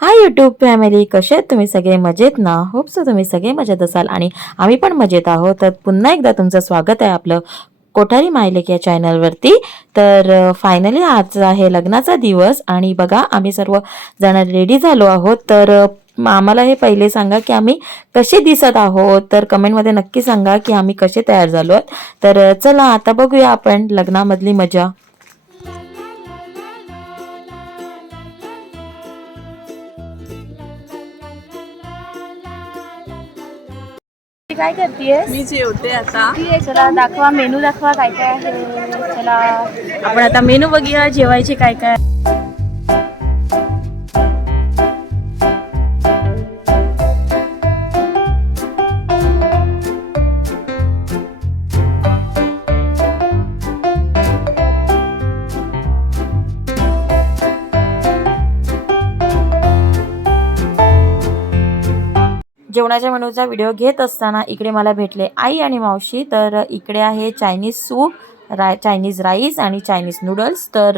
Hi YouTube family कसे आहेत तुम्ही सगळे? मजेत ना? होप सो तुम्ही सगळे मजेत असाल आणि आम्ही पण मजेत आहोत. तर पुन्हा एकदा तुमचं स्वागत आहे आपलं कोठारी मायलेक या चॅनलवरती तर फायनली आज आहे लग्नाचा दिवस आणि बघा आम्ही सर्व जण रेडी झालो आहोत. तर आम्हाला हे पहिले सांगा की आम्ही कसे दिसत आहोत. तर कमेंटमध्ये नक्की सांगा की आम्ही कसे तयार झालो आहोत. तर चला आता बघूया आपण लग्नामधली मजा. काय करतेय मी जेवते आता. चला दाखवा मेनू दाखवा काय काय आहे. चला. आपण आता मेनू बघूया जेवायचे काय काय जेवणाच्या मेनूचा व्हिडिओ घेत असताना इकडे मला भेटले आई आणि मावशी. तर इकडे आहे चायनीज सूप. राय चायनीज राईस आणि चायनीज नूडल्स तर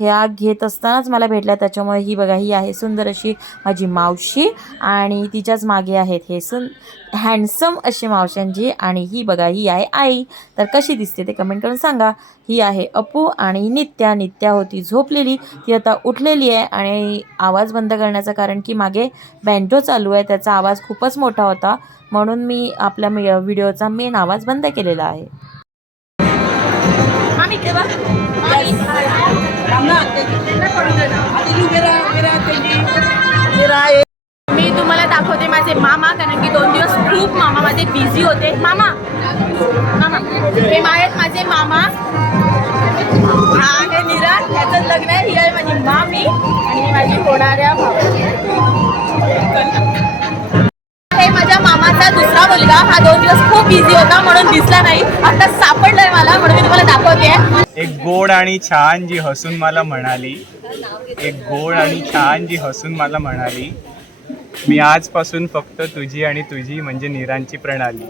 ह्या घेत असतानाच मला भेटल्या. त्याच्यामुळे ही बघा ही आहे सुंदर अशी माझी मावशी आणि तिच्याच मागे आहेत हे सुन हँडसम अशी मावशांची आणि ही बघा ही आहे आई. तर कशी दिसते ते कमेंट करून सांगा. ही आहे अपू आणि नित्या. नित्या होती झोपलेली. ती आता उठलेली आहे आणि आवाज बंद करण्याचं कारण की मागे बँजो चालू आहे. त्याचा आवाज खूपच मोठा होता. म्हणून मी आपल्या मे व्हिडिओचा मेन आवाज बंद केलेला आहे. मी तुम्हाला दाखवते माझे मामा कारण की दोन दिवस खूप मामा माझे बिझी होते. मामा मामा हे आहेत माझे मामा. हा आहे निराज ह्याचं लग्न आहे. ही आहे माझी मामी आणि माझी होणाऱ्या हे माझ्या मामाचा दुसरा मुलगा. हा दोन दिवस खूप बिझी होता म्हणून दिसला नाही. आता सापडलाय मला म्हणून मी तुम्हाला गोड आणि छान जी हसून मला म्हणाली. एक गोड आणि छान जी हसून मला म्हणाली मी आजपासून फक्त तुझी आणि तुझी म्हणजे निरांची प्रणाली.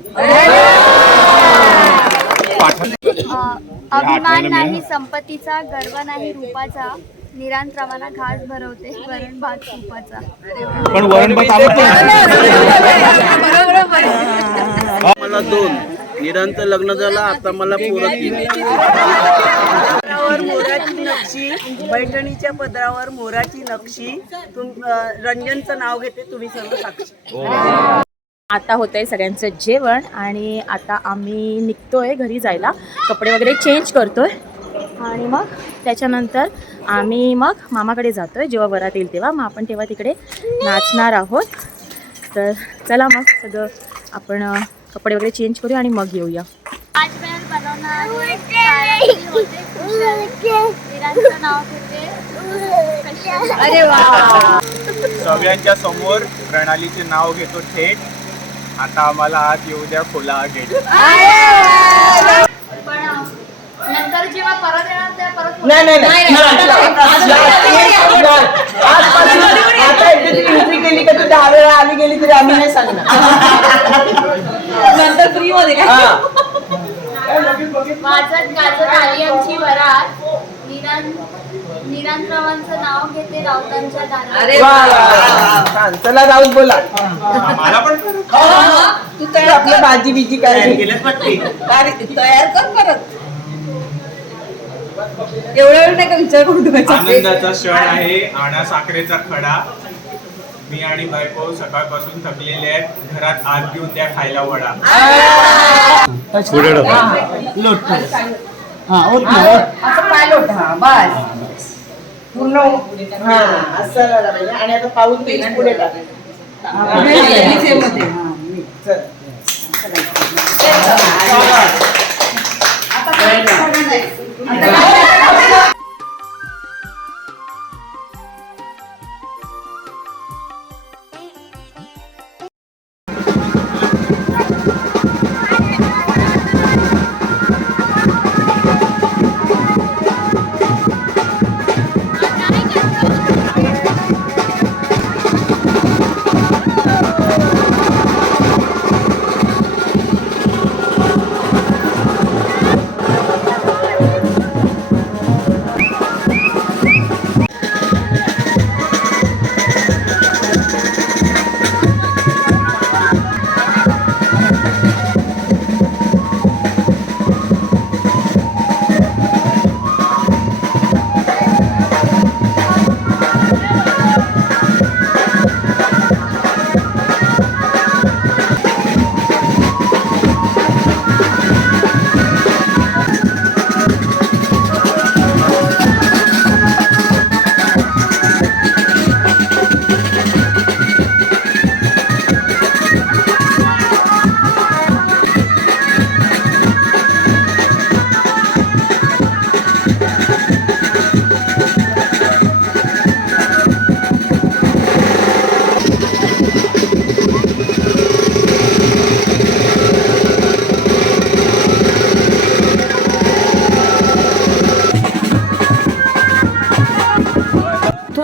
अभिमान नाही संपत्तीचा गर्व नाही रूपाचा. निरांत रवाना घास भरवते वरण भात तुपाचा. पण वरण भात आवडतो मला दोन. निरंतर लग्न झालं आता मला पोरं तीन. पदरावर मोराची नक्षी पैठणीच्या पदरावर मोराची नक्षी. तुम रंजनचं नाव घेते तुम्ही सर्व साक्षी. आता होतंय सगळ्यांचं जेवण आणि आता आम्ही निघतोय घरी जायला. कपडे वगैरे चेंज करतोय. आणि मग त्याच्यानंतर आम्ही मग मामाकडे जातोय. जेव्हा वरात येईल तेव्हा मग आपण तेव्हा तिकडे नाचणार आहोत. तर चला मग सगळं आपण कपडे वगैरे चेंज करूया आणि मग येऊया घेते कशाल. सगळ्यांच्या समोर प्रणालीचे नाव घेतो थेट आता आम्हाला आत येऊ द्या खोला गेट नंतर जेव्हा परत येणार तेव्हा परत नाही नाही नाही आजपासून आता एकदा तू एंट्री केली का तू दहा वेळा आली गेली तरी आम्ही नाही सांगणार नंतर फ्री मध्ये वाजत गाजत आली आमची वरात निरांत निरांतरावांचं नाव घेते राऊतांच्या दारात. छान. चला राऊत बोला. मला पण तू काय आपलं भाजी बिजी काय तयार कर परत. एवढा वेळ नाही का विचार ठेवायचा आनंदाचा क्षण आहे. आणा साखरेचा खडा. मी आणि बायको सकाळपासून थकलेले आहेत. घरात आत घेऊन द्या खायला वडा. असं पाय लोट हा बस. पूर्ण हा असं झालं पाहिजे. आणि आता पाऊस पुढे टाक.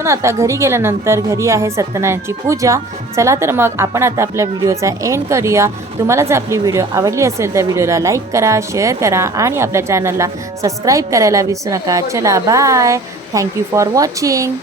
मध्ये आता घरी गेल्यानंतर घरी आहे सत्यनारायणची पूजा. चला तर मग आपण आता आपल्या व्हिडिओचा एंड करूया. तुम्हाला जर आपली व्हिडिओ आवडली असेल तर व्हिडिओला लाईक करा शेअर करा आणि आपल्या चॅनलला सबस्क्राईब करायला विसरू नका. चला बाय थँक्यू फॉर वॉचिंग